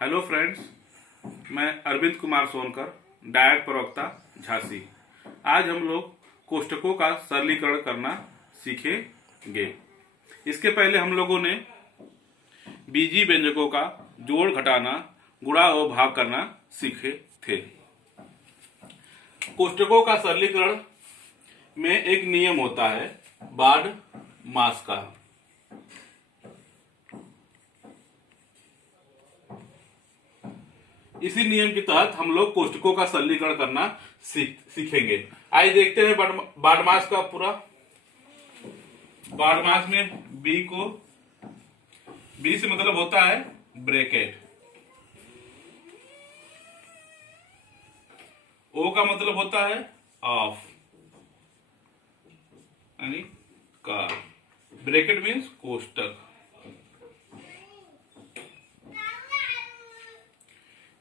Hello friends, मैं Arvind Kumar Sonkar, diet प्रवक्ता झांसी। आज हम लोग कोष्ठकों का सरलीकरण करना सीखेंगे। इसके पहले हम लोगों ने बीजी व्यंजकों का जोड़ घटाना, गुणा और भाग करना सीखे थे। कोष्ठकों का सरलीकरण में एक नियम होता है बाड मास का। इसी नियम के तहत हम लोग कोष्ठकों का सरलीकरण करना सीखेंगे। आइए देखते हैं बाडमास का पूरा। बाडमास में बी से मतलब होता है ब्रैकेट, ओ का मतलब होता है ऑफ यानी का, ब्रैकेट मीन्स कोष्ठक।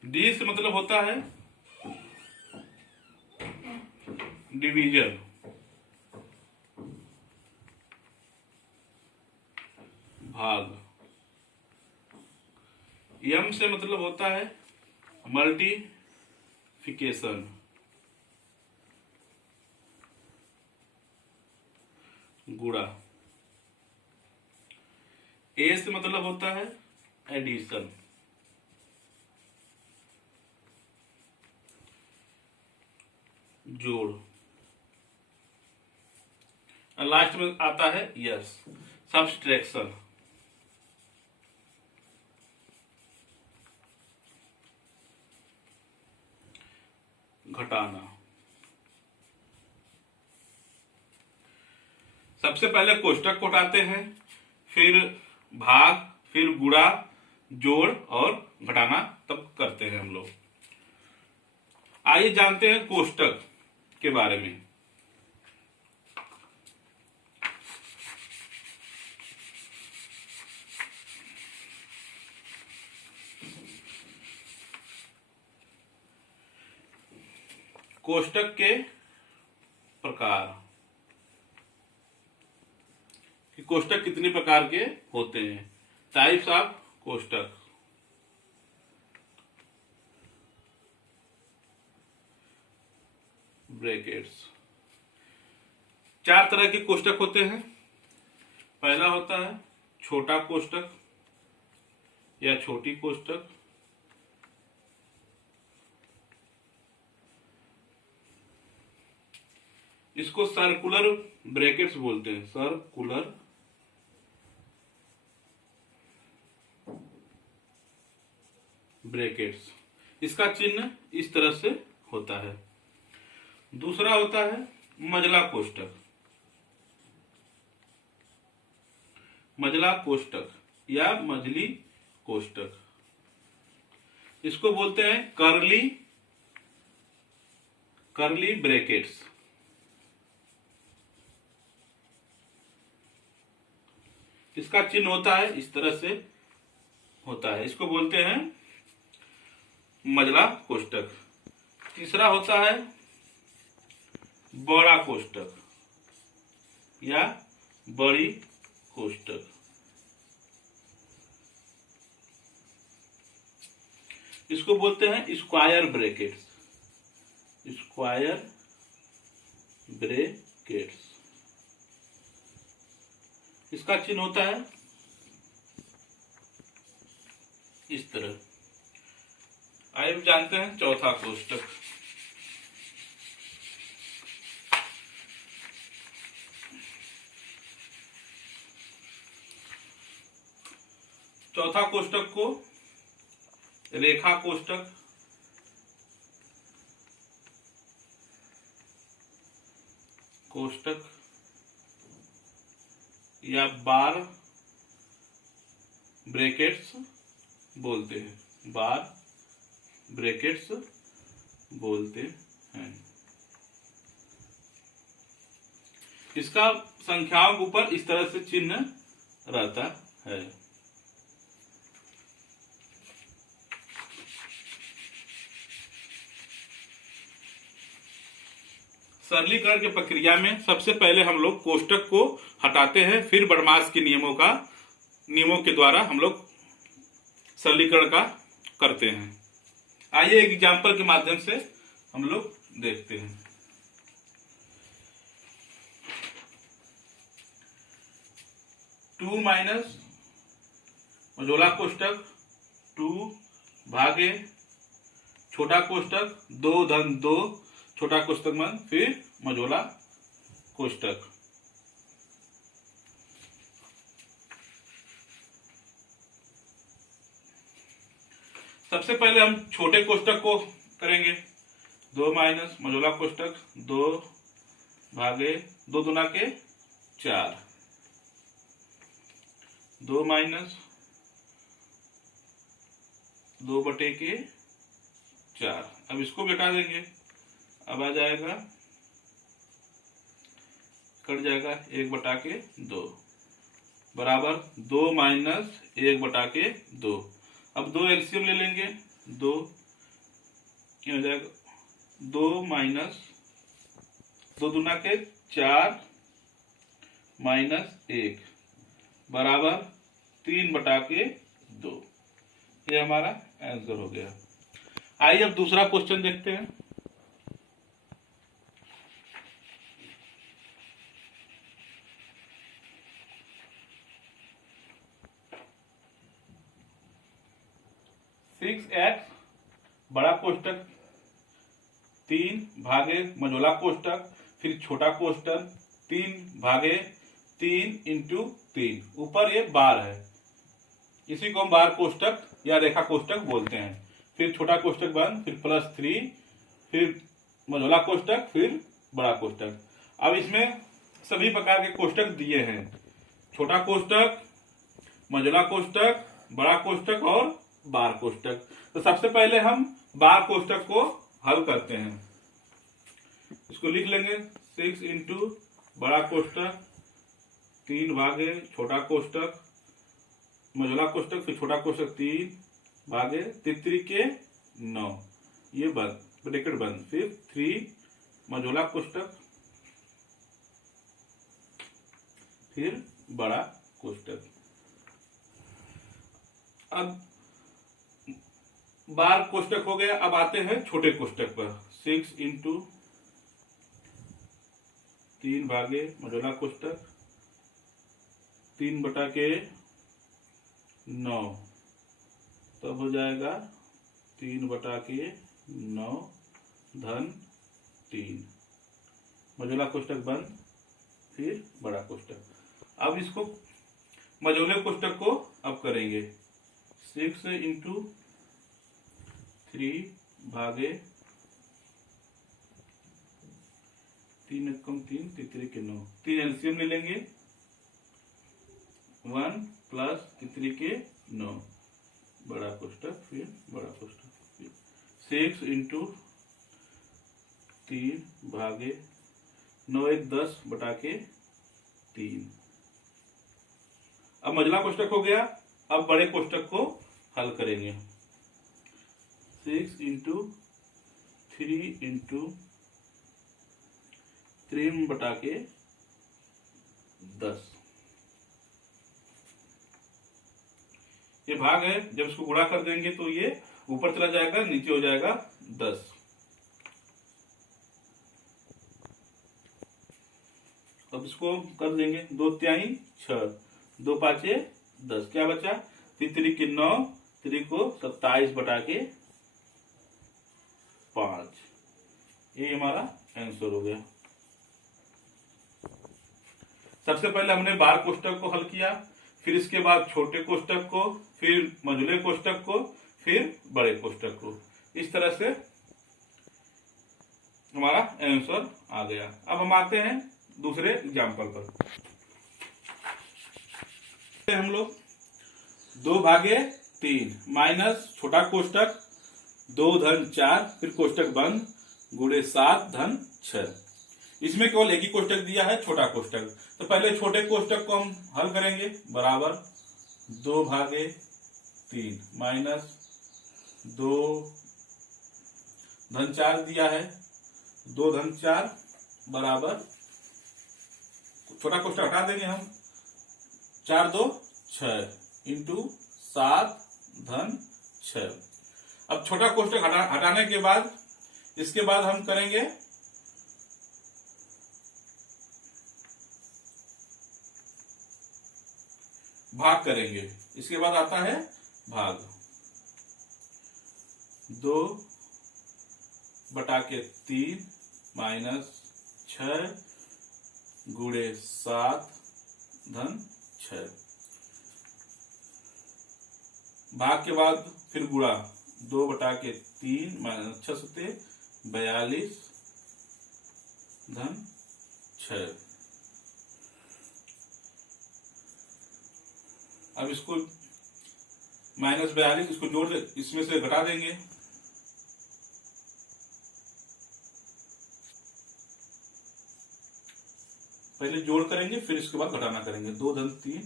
डी से मतलब होता है डिवीजन, भाग। एम से मतलब होता है मल्टीप्लिकेशन, गुणा। ए से मतलब होता है एडिशन, जोड़। लास्ट में आता है यस, सब्सट्रैक्शन। घटाना। सबसे पहले कोष्ठक को हटाते हैं, फिर भाग, फिर गुणा, जोड़ और घटाना तब करते हैं हम लोग। आइए जानते हैं कोष्ठक के बारे में। कोष्ठक के प्रकार, कि कोष्ठक कितने प्रकार के होते हैं। टाइप्स ऑफ कोष्ठक। ब्रैकेट्स। 4 तरह के कोष्ठक होते हैं। पहला होता है छोटा कोष्ठक या छोटी कोष्ठक। इसको सर्कुलर ब्रैकेट्स बोलते हैं, सर्कुलर ब्रैकेट्स। इसका चिन्ह इस तरह से होता है। दूसरा होता है मझला कोष्ठक, मझला कोष्ठक या मझली कोष्ठक। इसको बोलते हैं करली ब्रैकेट्स। इसका चिन्ह होता है इस तरह से होता है। इसको बोलते हैं मझला कोष्ठक। तीसरा होता है बड़ा कोष्ठक या बड़ी कोष्ठक। इसको बोलते हैं स्क्वायर ब्रैकेट्स, स्क्वायर ब्रैकेट्स। इसका चिन्ह होता है इस तरह। आइए जानते हैं चौथा कोष्ठक। चौथा कोष्ठक को रेखा कोष्ठक, या बार ब्रैकेट्स बोलते हैं, बार ब्रैकेट्स बोलते हैं। इसका संख्याओं के ऊपर इस तरह से चिन्ह रहता है। सरलीकरण की प्रक्रिया में सबसे पहले हम लोग कोष्ठक को हटाते हैं, फिर बड़मास के नियमों के द्वारा हम लोग सरलीकरण का करते हैं। आइए एक एग्जाम्पल के माध्यम से हम लोग देखते हैं। टू माइनस मझोला कोष्टक 2 भागे छोटा कोष्टक 2 धन 2 छोटा कोष्टक बंद फिर मझोला कोष्टक। सबसे पहले हम छोटे कोष्टक को करेंगे। 2 माइनस मझोला कोष्टक 2 भागे 2 दूना के 4, 2 माइनस 2 बटे के 4। अब इसको भी हटा देंगे, अब आ जाएगा, कट जाएगा 1 बटा के 2 बराबर 2 माइनस 1 बटा के 2। अब 2 एलसीएम ले लेंगे, 2 क्या हो जाएगा, 2 माइनस 2 दूना के 4 माइनस 1 बराबर 3 बटा के 2। ये हमारा आंसर हो गया। आइए अब दूसरा क्वेश्चन देखते हैं। सिक्स एक्स बड़ा कोष्टक 3 भागे मझोला कोष्टक फिर छोटा कोष्टक 3 भागे 3 इंटू 3। ऊपर ये बार है, इसी को हम बार कोष्टक या रेखा कोष्टक बोलते हैं। फिर छोटा कोष्टक बंद फिर +3 फिर मझोला कोष्टक फिर बड़ा कोष्टक। अब इसमें सभी प्रकार के कोष्टक दिए हैं, छोटा कोष्टक, मझोला कोष्टक, बड़ा कोष्टक और बार कोष्टक। तो सबसे पहले हम बार कोष्टक को हल करते हैं। इसको लिख लेंगे 6 इंटू बड़ा कोष्टक 3 भागे छोटा कोष्टक मझोला कोष्टक फिर छोटा कोष्टक 3 भागे 3 के 9, ये बंद ब्रैकेट बंद फिर 3 मझोला कोष्टक फिर बड़ा कोष्टक। अब बार कोष्टक हो गया, अब आते हैं छोटे कोष्टक पर। 6 इंटू 3 भागे मझोला कोष्टक 3 बटा के 9, तब हो जाएगा 3 बटा के 9 धन 3 मझोला कोष्टक बंद फिर बड़ा कोष्टक। अब इसको मझोले कोष्टक को अब करेंगे। 6 इंटू 3 भागे 3 कम 3 3 के 9, 3 एलसीएम ले लेंगे 1 प्लस 3 के 9 बड़ा कोष्टक फिर बड़ा कोष्टक। 6 इंटू 3 भागे 9 1 10 बटा के 3। अब मझला कोष्टक हो गया, अब बड़े कोष्टक को हल करेंगे। 6 इंटू 3 इंटू 3 बटा के 10। ये भाग है, जब इसको गुणा कर देंगे तो ये ऊपर चला जाएगा, नीचे हो जाएगा 10। अब इसको कर देंगे 2 तिहाई 6 2 पाँचे 10, क्या बचा 3 के 9, 3 को 27 बटा के 5। ये हमारा आंसर हो गया। सबसे पहले हमने बार कोष्टक को हल किया, फिर इसके बाद छोटे कोष्टक को, फिर मझोले कोष्टक को, फिर बड़े कोष्टक को। इस तरह से हमारा आंसर आ गया। अब हम आते हैं दूसरे एग्जाम्पल पर। हम लोग 2 भागे 3 माइनस छोटा कोष्टक 2 धन 4 फिर कोष्टक बंद गुणे 7 धन 6। इसमें केवल एक ही कोष्टक दिया है, छोटा कोष्टक। तो पहले छोटे कोष्टक को हम हल करेंगे, बराबर 2 भागे 3 माइनस 2 धन 4 दिया है, 2 धन 4 बराबर, छोटा कोष्टक हटा देंगे हम, 4 2 6 इंटू 7 धन 6। अब छोटा कोष्टक हटाने के बाद इसके बाद हम करेंगे भाग करेंगे। इसके बाद आता है भाग। 2/3 माइनस 6 गुणे 7 धन 6। भाग के बाद फिर गुणा 2/3 माइनस 6 सत्ते 42 धन 6। अब इसको -42 इसको जोड़ दे, इसमें से घटा देंगे। पहले जोड़ करेंगे फिर इसके बाद घटाना करेंगे। 2 धन 3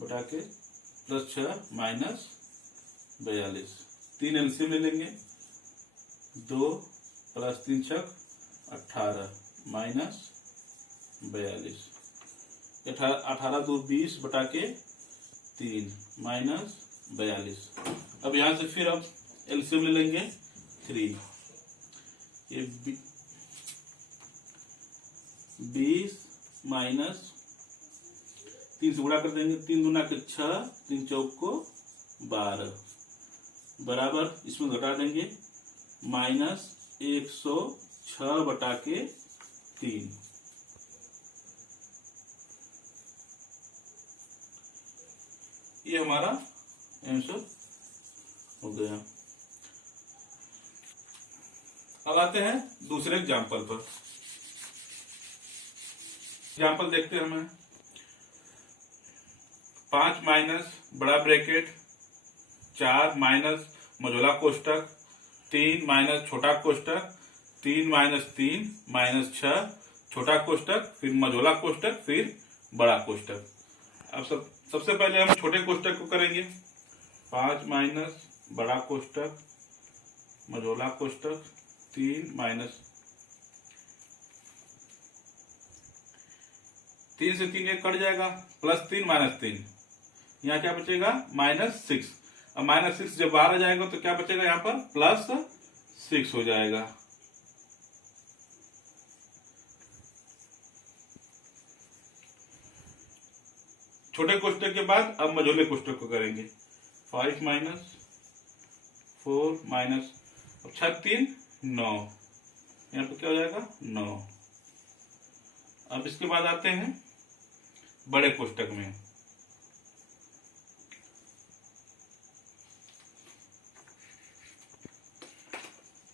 बटा के प्लस 6 माइनस 42। 3 एलसीएम ले लेंगे। 2 प्लस 3 छक 18 माइनस 42। 18 2 20 बटा के 3 माइनस 42। अब यहां से फिर अब एलसीएम ले लेंगे 3। ये 20 माइनस 3 से गुणा कर देंगे। 3 दूना के 6, 3 चौक को 12 बराबर इसमें घटा देंगे माइनस 106 बटा के 3। ये हमारा आंसर हो गया। अब आते हैं दूसरे एग्जाम्पल पर। एग्जाम्पल देखते हैं हमें। 5 माइनस बड़ा ब्रैकेट 4 माइनस मझोला कोष्टक 3 माइनस छोटा कोष्टक 3 माइनस 3 माइनस 6 छोटा कोष्टक फिर मझोला कोष्टक फिर बड़ा कोष्टक। अब सबसे पहले हम छोटे कोष्टक को करेंगे। 5 माइनस बड़ा कोष्टक मझोला कोष्टक 3 माइनस 3 से 3 एक कट जाएगा प्लस 3 माइनस 3। यहाँ क्या बचेगा -6। अब -6 जब बाहर आ जाएगा तो क्या बचेगा यहाँ पर +6 हो जाएगा। छोटे कोष्टक के बाद अब मझोले कोष्टक को करेंगे। 5 माइनस 4 माइनस 6 3 9। यहाँ पे क्या हो जाएगा 9। अब इसके बाद आते हैं बड़े कोष्टक में।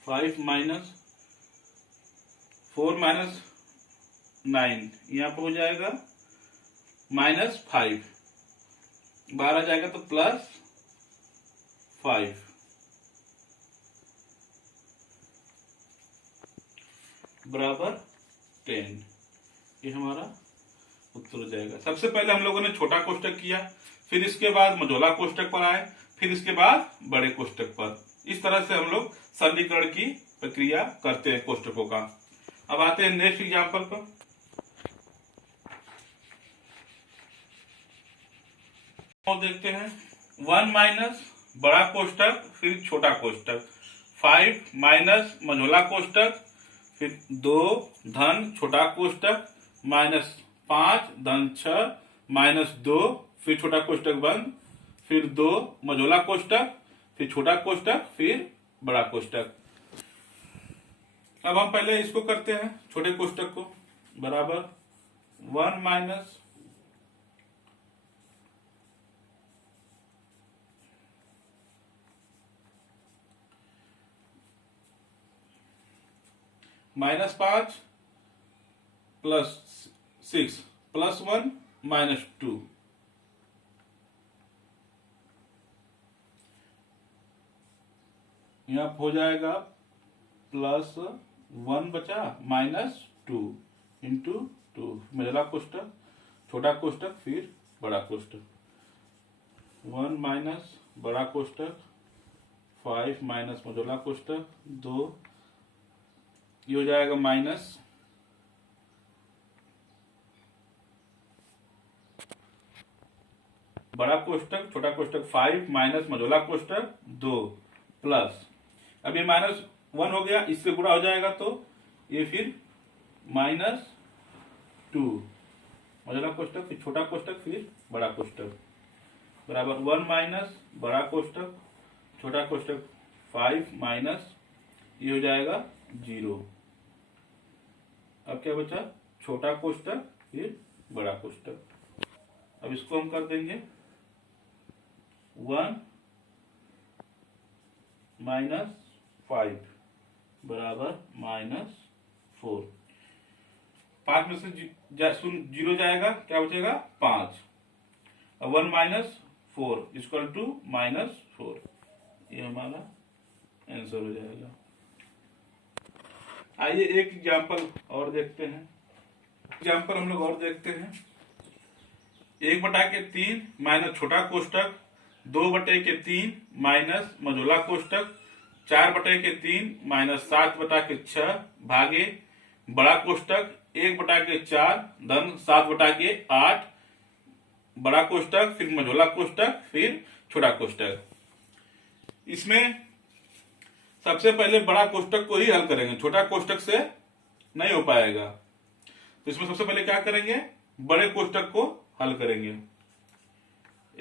फाइव माइनस 4 माइनस 9 यहाँ पे हो जाएगा -5। बाहर आ जाएगा तो +5 बराबर 10। ये हमारा उत्तर हो जाएगा। सबसे पहले हम लोगों ने छोटा कोष्टक किया, फिर इसके बाद मझोला कोष्टक पर आए, फिर इसके बाद बड़े कोष्टक पर। इस तरह से हम लोग सरलीकरण की प्रक्रिया करते हैं कोष्टकों का। अब आते हैं नेक्स्ट एग्जाम्पल पर। देखते हैं 1 माइनस बड़ा कोष्टक फिर छोटा कोष्टक 5 माइनस मझोला कोष्टक फिर 2 धन छोटा कोष्टक -5 धन 6 -2 फिर छोटा कोष्टक बंद फिर 2 मझोला कोष्टक फिर छोटा कोष्टक फिर बड़ा कोष्टक। अब हम पहले इसको करते हैं छोटे कोष्टक को। बराबर 1 माइनस -5 +6 +1 -2। यहाँ हो जाएगा +1 बचा -2 इंटू 2। मझोला कोष्टक छोटा कोष्टक फिर बड़ा कोष्टक। 1 माइनस बड़ा कोष्टक 5 माइनस मझोला कोष्टक 2। ये हो जाएगा माइनस बड़ा कोष्टक छोटा कोष्टक 5 माइनस मझोला कोष्टक 2 प्लस अब ये -1 हो गया, इससे गुणा हो जाएगा तो ये फिर -2 मझोला कोष्टक, फिर छोटा कोष्टक, फिर बड़ा कोष्टक बराबर 1 माइनस बड़ा कोष्टक छोटा कोष्टक 5 माइनस ये हो जाएगा 0। अब क्या बचा? छोटा कोष्टक फिर बड़ा कोष्टक। अब इसको हम कर देंगे 1 माइनस 5 बराबर -4। 5 में से 0 जाएगा, क्या बचेगा? 5। अब 1 माइनस 4 इक्वल टू -4। ये हमारा आंसर हो जाएगा। आइए एक एग्जाम्पल और देखते हैं। एग्जाम्पल हम लोग और देखते हैं। 1/3 माइनस छोटा कोष्टक 2/3 माइनस मझोला कोष्टक 4/3 माइनस 7/6 भागे बड़ा कोष्टक 1/4 धन 7/8 बड़ा कोष्टक, फिर मझोला कोष्टक, फिर छोटा कोष्टक। इसमें सबसे पहले बड़ा कोष्टक को ही हल करेंगे, छोटा कोष्टक से नहीं हो पाएगा। तो इसमें सबसे पहले क्या करेंगे? बड़े कोष्टक को हल करेंगे।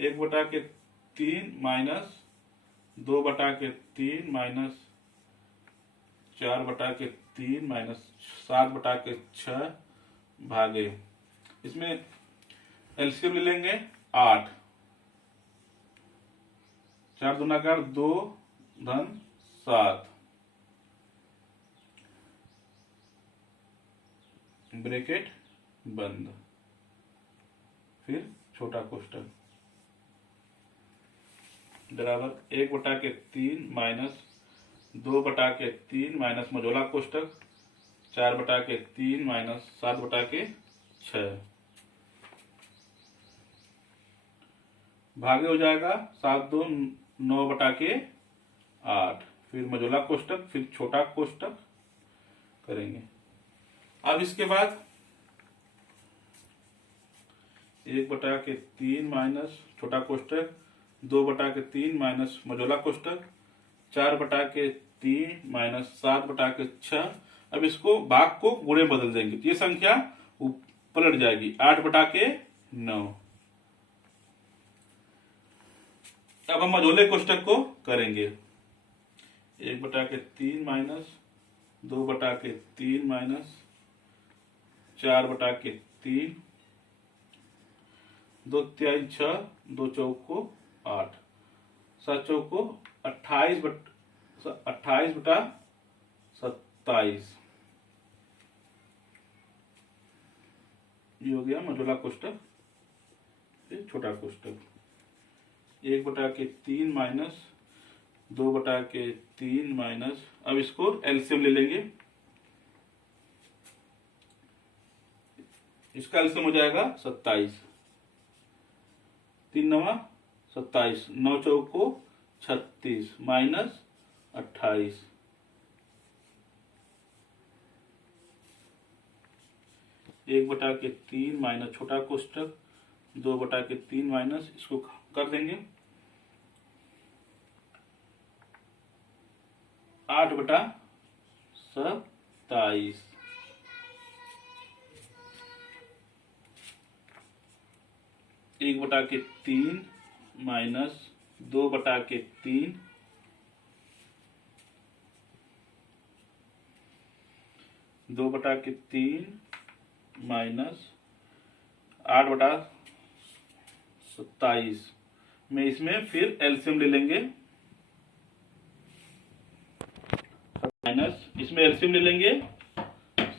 1/3 माइनस 2/3 माइनस 4/3 माइनस 7/6 भागे, इसमें एलसीएम ले लेंगे 8, 4 दूना 2 धन 7 ब्रैकेट बंद, फिर छोटा कोष्टक बराबर 1/3 माइनस 2/3 माइनस मझोला कोष्टक 4/3 माइनस 7/6 भागे हो जाएगा 7 2 9/8, फिर मझोला कोष्टक, फिर छोटा कोष्टक करेंगे। अब इसके बाद 1/3 माइनस छोटा कोष्टक 2/3 माइनस मझोला कोष्टक 4/3 माइनस 7/6। अब इसको भाग को गुणे बदल देंगे तो ये संख्या पलट जाएगी 8/9। अब हम मझोले कोष्टक को करेंगे 1/3 माइनस 2/3 माइनस 4/3 2 3 6 2 चौको 8 7 चौको 28/27 ये हो गया मझोला कोष्टक, फिर छोटा कोष्टक 1/3 माइनस 2/3 माइनस, अब इसको एलसीएम ले लेंगे, इसका एलसीएम हो जाएगा 27, 3 9 27 9 चौको 36 माइनस 28 1/3 माइनस छोटा कोष्टक 2/3 माइनस, इसको कर देंगे 8/27 1/3 माइनस 2/3 2/3 माइनस 8/27 में इसमें फिर एलसीएम ले लेंगे, माइनस इसमें एलसीएम ले लेंगे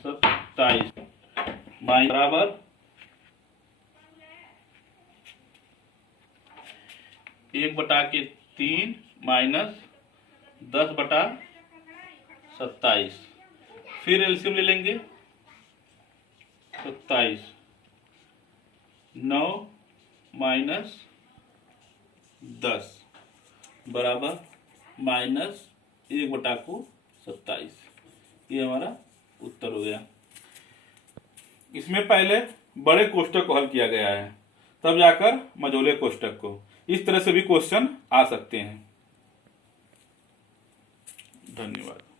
27 बराबर 1/3 माइनस 10/27, फिर एलसीएम ले लेंगे 27 9 माइनस 10 बराबर -1/27। ये हमारा उत्तर हो गया। इसमें पहले बड़े कोष्टक को हल किया गया है, तब जाकर मझोले कोष्टक को। इस तरह से भी क्वेश्चन आ सकते हैं। धन्यवाद।